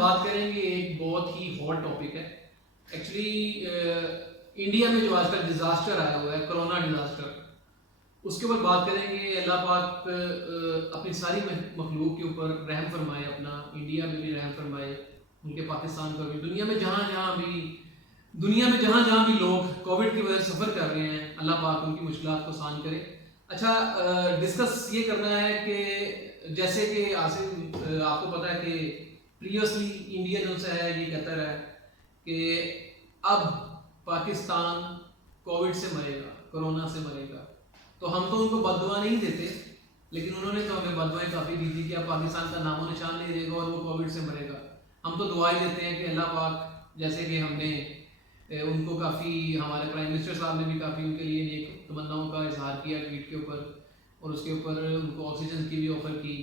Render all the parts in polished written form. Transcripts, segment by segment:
بات کریں گے ایک بہت ہی ہاٹ ٹاپک ہے ایکچولی انڈیا میں جو آج کل ڈیزاسٹر آیا ہوا ہے کرونا ڈیزاسٹر، اس کے اوپر بات کریں گے. اللہ پاک اپنی ساری مخلوق کے اوپر رحم فرمائے، اپنا انڈیا میں بھی رحم فرمائے، ان کے پاکستان پر بھی، دنیا میں جہاں بھی لوگ کووڈ کی وجہ سے سفر کر رہے ہیں، اللہ پاک ان کی مشکلات کو آسان کرے. اچھا، ڈسکس یہ کرنا ہے کہ جیسے کہ عاصم آپ کو پتہ ہے کہ پریویسلی انڈیا جو ہے یہ کہتا رہا ہے کہ اب پاکستان کووڈ سے مرے گا، کرونا سے مرے گا. تو ہم تو ان کو بد دعا نہیں دیتے، لیکن انہوں نے تو ہمیں بد دعائیں کافی دی تھی کہ اب پاکستان کا نام و نشان نہیں رہے گا اور وہ کووڈ سے مرے گا. ہم تو دعائیں دیتے ہیں کہ اللہ پاک، جیسے کہ ہم نے ان کو کافی، ہمارے پرائم منسٹر صاحب نے بھی کافی ان کے لیے نیک تمناؤں کا اظہار کیا ٹویٹ کے اوپر، اور اس کے اوپر ان کو آکسیجن کی بھی آفر کی.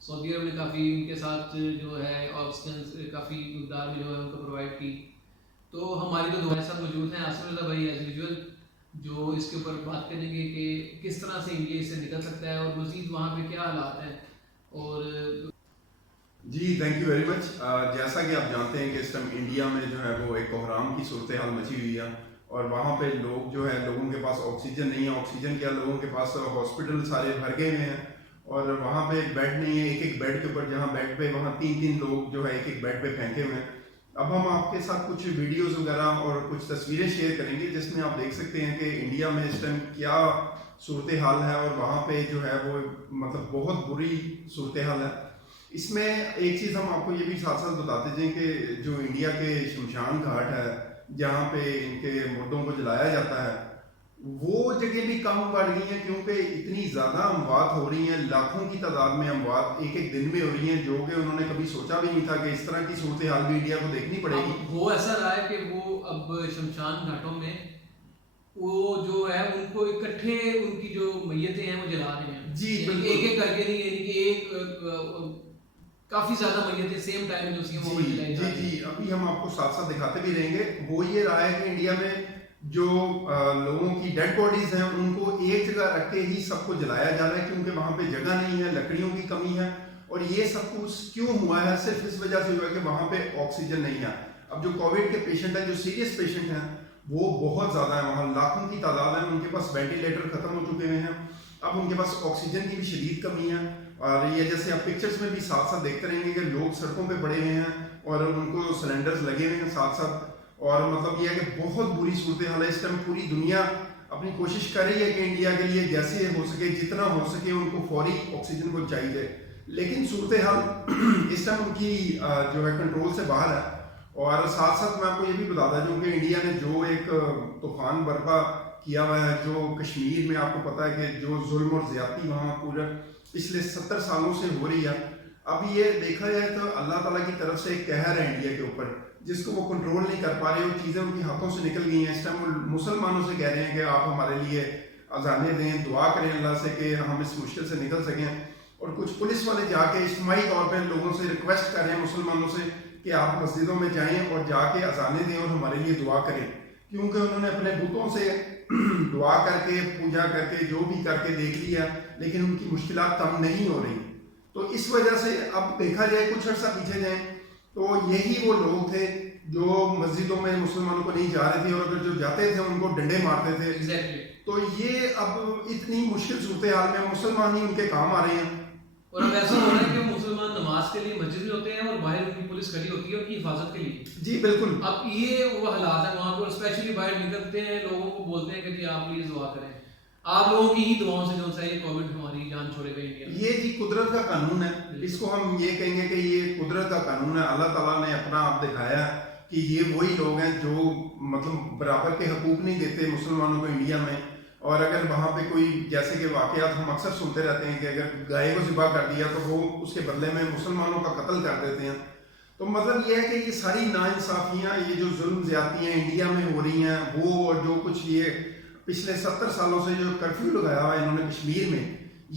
سعودی عرب نے کافی ان کے ساتھ جو ہے آکسیجن کافی مقدار میں جو ہے ان کو پرووائڈ کی. تو ہماری تو دعائیں سب موجود ہیں. عاصم رضا بھائی ایز یوزول جو اس کے اوپر بات کریں گے کہ کس طرح سے انڈیا اس سے نکل سکتا ہے اور مزید وہاں پہ کیا حالات ہیں. اور جی تھینک یو ویری مچ. جیسا کہ آپ جانتے ہیں کہ اس ٹائم انڈیا میں جو ہے وہ ایک کوحرام کی صورتحال مچی ہوئی ہے، اور وہاں پہ لوگ جو ہے لوگوں کے پاس آکسیجن نہیں ہے. آکسیجن کیا، لوگوں کے پاس ہاسپٹل سارے بھر گئے ہوئے ہیں، اور وہاں پہ ایک بیڈ نہیں ہے. ایک بیڈ کے اوپر، جہاں بیڈ پہ وہاں تین لوگ جو ہے ایک بیڈ پہ پھینکے ہوئے ہیں. اب ہم آپ کے ساتھ کچھ ویڈیوز وغیرہ اور کچھ تصویریں شیئر کریں گے جس میں آپ دیکھ سکتے ہیں کہ انڈیا میں اس ٹائم کیا صورتحال ہے، اور وہاں پہ جو ہے وہ مطلب بہت بری صورتحال ہے. اس میں ایک چیز ہم آپ کو یہ بھی ساتھ ساتھ بتاتے جائیں کہ جو انڈیا کے شمشان گھاٹ ہے جہاں پہ ان کے مردوں کو جلایا جاتا ہے، وہ جگہ بھی کم پڑ گئی ہیں، کیونکہ اتنی زیادہ اموات ہو رہی ہیں، لاکھوں کی تعداد میں اموات ایک دن میں ہو رہی ہیں، جو کہ انہوں نے کبھی سوچا بھی نہیں تھا کہ اس طرح کی صورتحال بھی انڈیا کو دیکھنی پڑے گی. وہ ایسا رہا ہے کہ وہ اب شمشان گھاٹوں میں وہ جو ہے ان کو اکٹھے ان کی جو میتیں ہیں وہ جلا رہے ہیں. جی بالکل، ایک ایک کر کے نہیں، یعنی کہ ایک کافی زیادہ میتیں سیم ٹائم میں اسی مومنٹ جلائی جا رہی ہیں. جی ابھی ہم آپ کو ساتھ ساتھ دکھاتے بھی رہیں گے. وہ یہ رہا ہے کہ انڈیا میں جو لوگوں کی ڈیڈ باڈیز ہیں ان کو ایک جگہ رکھ کے ہی سب کو جلایا جا رہا ہے، کیونکہ وہاں پہ جگہ نہیں ہے، لکڑیوں کی کمی ہے. اور یہ سب کچھ کیوں ہوا ہے؟ صرف اس وجہ سے ہوا ہے کہ وہاں پہ آکسیجن نہیں ہے. اب جو کووڈ کے پیشنٹ ہیں، جو سیریس پیشنٹ ہیں، وہ بہت زیادہ ہیں، وہاں لاکھوں کی تعداد ہے. ان کے پاس وینٹیلیٹر ختم ہو چکے ہوئے ہیں، اب ان کے پاس آکسیجن کی بھی شدید کمی ہے. اور یہ جیسے آپ پکچرز میں بھی ساتھ ساتھ دیکھتے رہیں گے کہ لوگ سڑکوں پہ پڑے ہوئے ہیں اور ان کو سلنڈرز لگے ہوئے ہیں ساتھ ساتھ. اور مطلب یہ ہے کہ بہت بری صورتحال ہے. اس ٹائم پوری دنیا اپنی کوشش کر رہی ہے کہ انڈیا کے لیے جیسے ہو سکے، جتنا ہو سکے ان کو فوری آکسیجن کو چاہیے، لیکن صورتحال اس ٹائم ان کی جو ہے کنٹرول سے باہر ہے. اور ساتھ ساتھ میں آپ کو یہ بھی بتاتا ہوں کہ انڈیا نے جو ایک طوفان برپا کیا ہوا ہے، جو کشمیر میں آپ کو پتہ ہے کہ جو ظلم اور زیادتی وہاں پورا پچھلے 70 سالوں سے ہو رہی ہے. اب یہ دیکھا جائے تو اللہ تعالیٰ کی طرف سے ایک قہر ہے انڈیا کے اوپر، جس کو وہ کنٹرول نہیں کر پا رہے، اور چیزیں ان کے ہاتھوں سے نکل گئی ہیں. اس ٹائم وہ مسلمانوں سے کہہ رہے ہیں کہ آپ ہمارے لیے اذانیں دیں، دعا کریں اللہ سے کہ ہم اس مشکل سے نکل سکیں. اور کچھ پولیس والے جا کے اجتماعی طور پہ لوگوں سے ریکویسٹ کر رہے ہیں مسلمانوں سے کہ آپ مسجدوں میں جائیں اور جا کے اذانیں دیں اور ہمارے لیے دعا کریں، کیونکہ انہوں نے اپنے بتوں سے دعا کر کے، پوجا کر کے، جو بھی کر کے دیکھ لیا، لیکن ان کی مشکلات کم نہیں ہو رہی. تو اس وجہ سے اب دیکھا جائے، کچھ عرصہ پیچھے جائیں تو یہی وہ لوگ تھے جو مسجدوں میں مسلمانوں کو نہیں جا رہے تھے، اور اگر جو جاتے تھے ان کو ڈنڈے مارتے تھے. تو یہ اب اتنی مشکل صورتحال میں مسلمان ہی ان کے کام آ رہے ہیں. اور اب ایسا ہو رہا ہے کہ مسلمان نماز کے لیے مسجد میں ہوتے ہیں اور باہر ان کی پولیس کھڑی ہوتی ہے ان کی حفاظت کے لیے. جی بالکل. اب یہ وہ حالات ہیں وہاں پر، اسپیشلی باہر نکلتے ہیں، لوگوں کو بولتے ہیں کہ جی آپ پلیز دعا کریں. آپ لوگوں کی ہی دعاؤں سے جو ہے یہ کووڈ ہماری جان چھوڑے گا انڈیا. یہ جی قدرت کا قانون ہے، اس کو ہم یہ کہیں گے کہ یہ قدرت کا قانون ہے. اللہ تعالیٰ نے اپنا آپ دکھایا کہ یہ وہی لوگ ہیں جو مطلب برابر کے حقوق نہیں دیتے مسلمانوں کو انڈیا میں. اور اگر وہاں پہ کوئی جیسے کہ واقعات ہم اکثر سنتے رہتے ہیں کہ اگر گائے کو ذبح کر دیا تو وہ اس کے بدلے میں مسلمانوں کا قتل کر دیتے ہیں. تو مطلب یہ ہے کہ یہ ساری ناانصافیاں، یہ جو ظلم زیادتیاں انڈیا میں ہو رہی ہیں، وہ اور جو کچھ یہ پچھلے 70 سالوں سے جو کرفیو لگایا ہوا ہے انہوں نے کشمیر میں،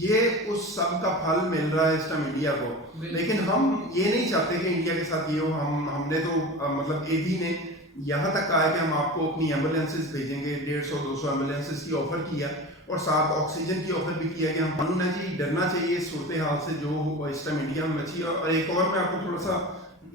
یہ اس سب کا پھل مل رہا ہے اس ٹائم انڈیا کو. لیکن ہم یہ نہیں چاہتے کہ انڈیا کے ساتھ یہ ہو. ہم نے تو مطلب AD نے یہاں تک کہا ہے کہ ہم آپ کو اپنی ایمبولینسز بھیجیں گے، 150-200 ایمبولینسز کی آفر کیا، اور ساتھ آکسیجن کی آفر بھی کیا کہ ہم ہے جی ڈرنا چاہیے اس صورتحال سے جو اس ٹائم انڈیا میں مچی ہے. اور ایک اور میں آپ کو تھوڑا سا